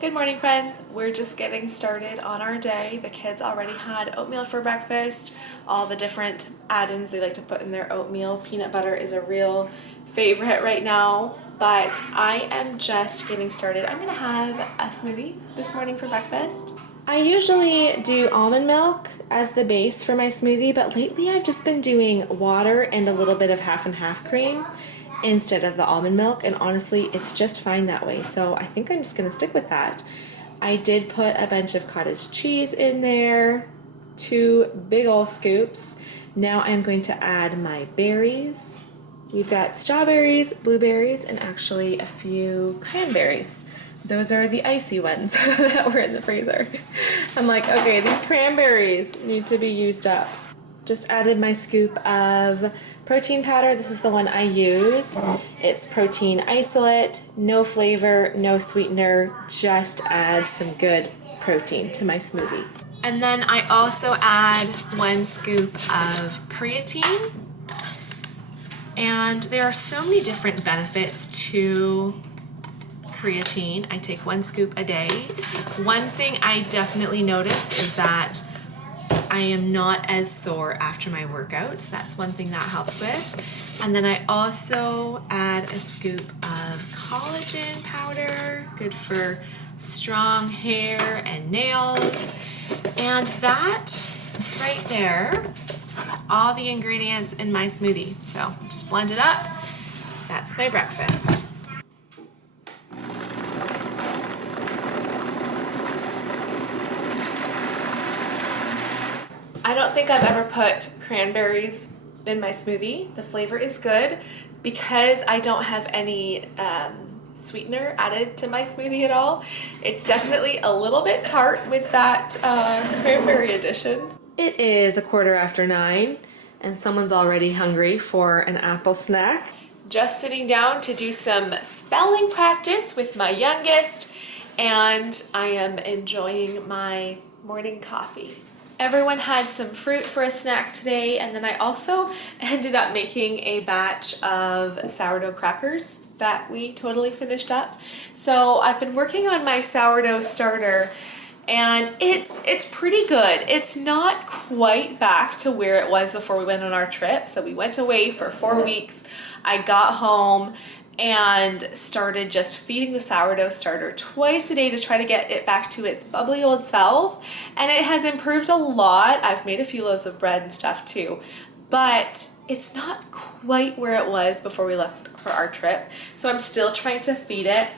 Good morning, friends. We're just getting started on our day. The kids already had oatmeal for breakfast, all the different add-ins they like to put in their oatmeal. Peanut butter is a real favorite right now, but I am just getting started. I'm gonna have a smoothie this morning for breakfast. I usually do almond milk as the base for my smoothie, but lately I've just been doing water and a little bit of half and half cream instead of the almond milk, and honestly it's just fine that way, so I think I'm just gonna stick with that. I did put a bunch of cottage cheese in there, 2 big ol' scoops. Now I'm going to add my berries. We've got strawberries, blueberries, and actually a few cranberries. Those are the icy ones that were in the freezer. I'm like, okay, these cranberries need to be used up. Just added my scoop of protein powder. This is the one I use. It's protein isolate, no flavor, no sweetener, just add some good protein to my smoothie. And then I also add 1 scoop of creatine. And there are so many different benefits to creatine. I take 1 scoop a day. One thing I definitely notice is that I am not as sore after my workouts. That's one thing that helps with. And then I also add a scoop of collagen powder, good for strong hair and nails. And that right there, all the ingredients in my smoothie. So just blend it up. That's my breakfast. I don't think I've ever put cranberries in my smoothie. The flavor is good because I don't have any sweetener added to my smoothie at all. It's definitely a little bit tart with that cranberry addition. It is 9:15 and someone's already hungry for an apple snack. Just sitting down to do some spelling practice with my youngest, and I am enjoying my morning coffee. Everyone had some fruit for a snack today, and then I also ended up making a batch of sourdough crackers that we totally finished up. So I've been working on my sourdough starter, and it's pretty good. It's not quite back to where it was before we went on our trip. So we went away for 4 weeks. I got home and started just feeding the sourdough starter twice a day to try to get it back to its bubbly old self. And it has improved a lot. I've made a few loaves of bread and stuff too, but it's not quite where it was before we left for our trip. So I'm still trying to feed it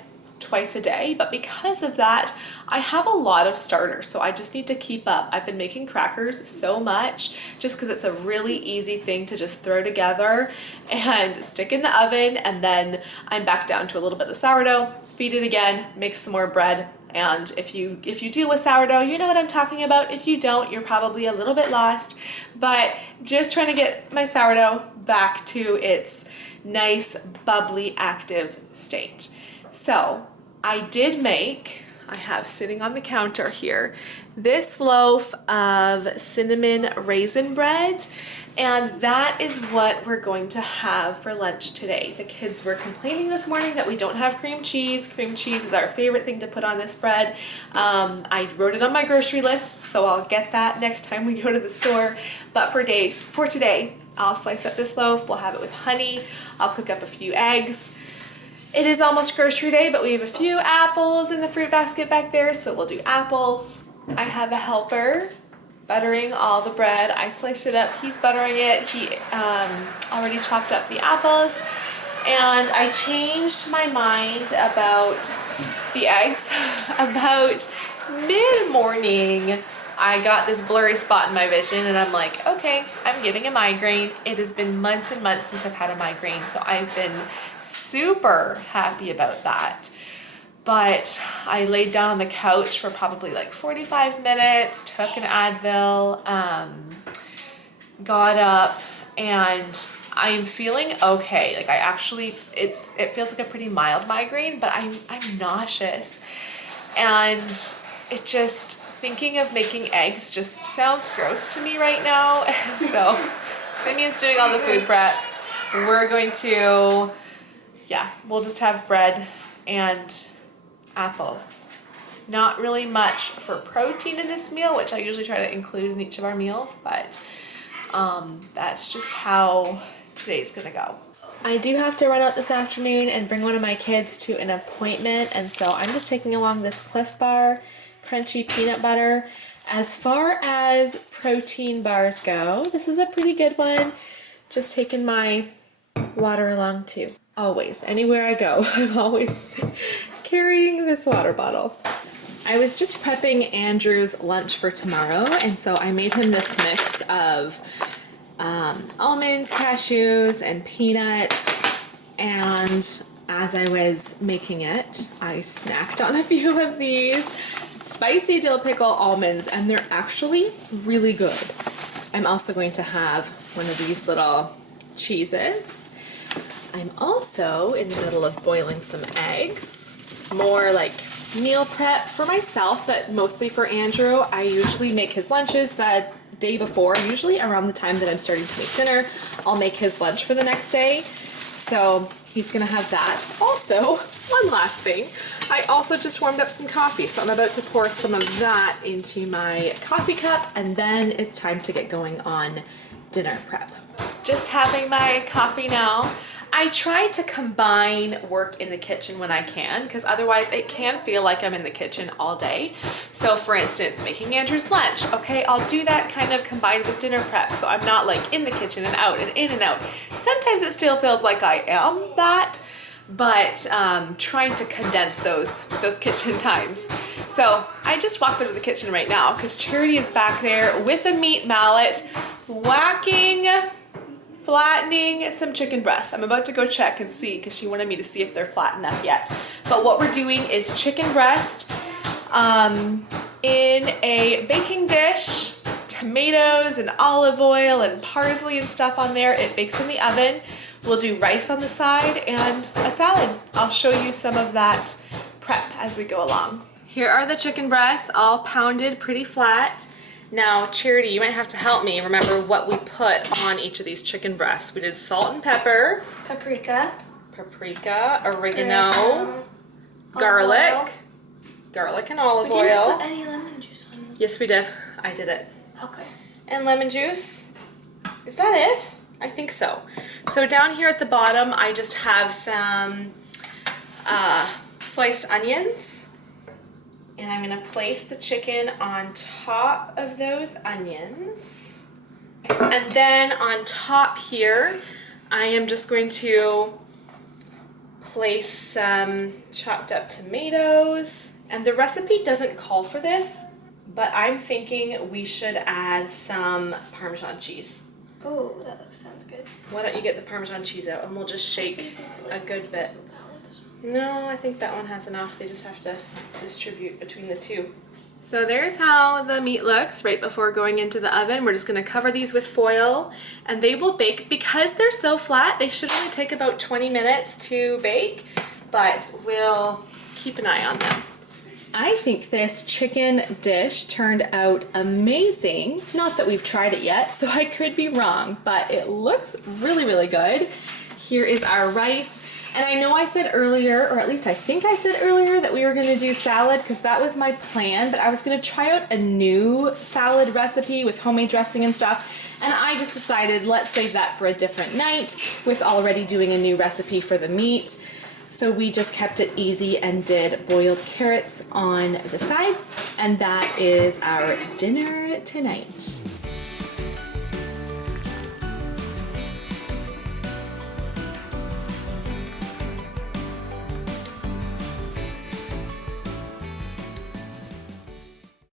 twice a day, but because of that, I have a lot of starters, so I just need to keep up. I've been making crackers so much just because it's a really easy thing to just throw together and stick in the oven, and then I'm back down to a little bit of sourdough, feed it again, make some more bread. And if you deal with sourdough, you know what I'm talking about. If you don't, you're probably a little bit lost, but just trying to get my sourdough back to its nice, bubbly, active state. So I did make, I have sitting on the counter here, this loaf of cinnamon raisin bread, and that is what we're going to have for lunch today. The kids were complaining this morning that we don't have cream cheese. Cream cheese is our favorite thing to put on this bread. I wrote it on my grocery list, so I'll get that next time we go to the store. But for today, I'll slice up this loaf. We'll have it with honey. I'll cook up a few eggs. It is almost grocery day, but we have a few apples in the fruit basket back there, so we'll do apples. I have a helper buttering all the bread. I sliced it up, he's buttering it. He already chopped up the apples. And I changed my mind about the eggs. About mid-morning, I got this blurry spot in my vision, and I'm like, okay, I'm getting a migraine. It has been months and months since I've had a migraine, so I've been super happy about that. But I laid down on the couch for probably like 45 minutes, took an Advil, got up, and I'm feeling okay. Like it feels like a pretty mild migraine, but I'm nauseous. And it just, thinking of making eggs just sounds gross to me right now. And so Simeon's doing all the food prep. We're going to, we'll just have bread and apples. Not really much for protein in this meal, which I usually try to include in each of our meals, but that's just how today's gonna go. I do have to run out this afternoon and bring one of my kids to an appointment, and so I'm just taking along this Cliff Bar crunchy peanut butter. As far as protein bars go, this is a pretty good one. Just taking my water along too. Always, anywhere I go, I'm always carrying this water bottle. I was just prepping Andrew's lunch for tomorrow, and so I made him this mix of almonds, cashews, and peanuts, and as I was making it, I snacked on a few of these spicy dill pickle almonds, and they're actually really good. I'm also going to have one of these little cheeses. I'm also in the middle of boiling some eggs, more like meal prep for myself, but mostly for Andrew. I usually make his lunches that day before, usually around the time that I'm starting to make dinner. I'll make his lunch for the next day, so he's gonna have that. Also, one last thing, I also just warmed up some coffee, so I'm about to pour some of that into my coffee cup, and then it's time to get going on dinner prep. Just having my coffee now. I try to combine work in the kitchen when I can, because otherwise it can feel like I'm in the kitchen all day. So for instance, making Andrew's lunch, okay, I'll do that kind of combined with dinner prep, so I'm not like in the kitchen and out and in and out. Sometimes it still feels like I am that, but trying to condense those kitchen times. So I just walked out of the kitchen right now because Charity is back there with a meat mallet, flattening some chicken breasts. I'm about to go check and see because she wanted me to see if they're flat enough yet. But what we're doing is chicken breast in a baking dish, tomatoes and olive oil and parsley and stuff on there. It bakes in the oven. We'll do rice on the side and a salad. I'll show you some of that prep as we go along. Here are the chicken breasts, all pounded pretty flat. Now, Charity, you might have to help me remember what we put on each of these chicken breasts. We did salt and pepper. Paprika, oregano, garlic and olive oil. We didn't put any lemon juice on them. Yes, we did. I did it. Okay. And lemon juice. Is that it? I think so. So down here at the bottom, I just have some sliced onions. And I'm gonna place the chicken on top of those onions. And then on top here, I am just going to place some chopped up tomatoes. And the recipe doesn't call for this, but I'm thinking we should add some Parmesan cheese. Oh, that sounds good. Why don't you get the Parmesan cheese out and we'll just shake a good bit. No, I think that one has enough. They just have to distribute between the two. So there's how the meat looks right before going into the oven. We're just gonna cover these with foil and they will bake. Because they're so flat, they should only take about 20 minutes to bake, but we'll keep an eye on them. I think this chicken dish turned out amazing. Not that we've tried it yet, so I could be wrong, but it looks really, really good. Here is our rice. And I know I said earlier, or at least I think I said earlier, that we were gonna do salad because that was my plan, but I was gonna try out a new salad recipe with homemade dressing and stuff. And I just decided let's save that for a different night with already doing a new recipe for the meat. So we just kept it easy and did boiled carrots on the side. And that is our dinner tonight.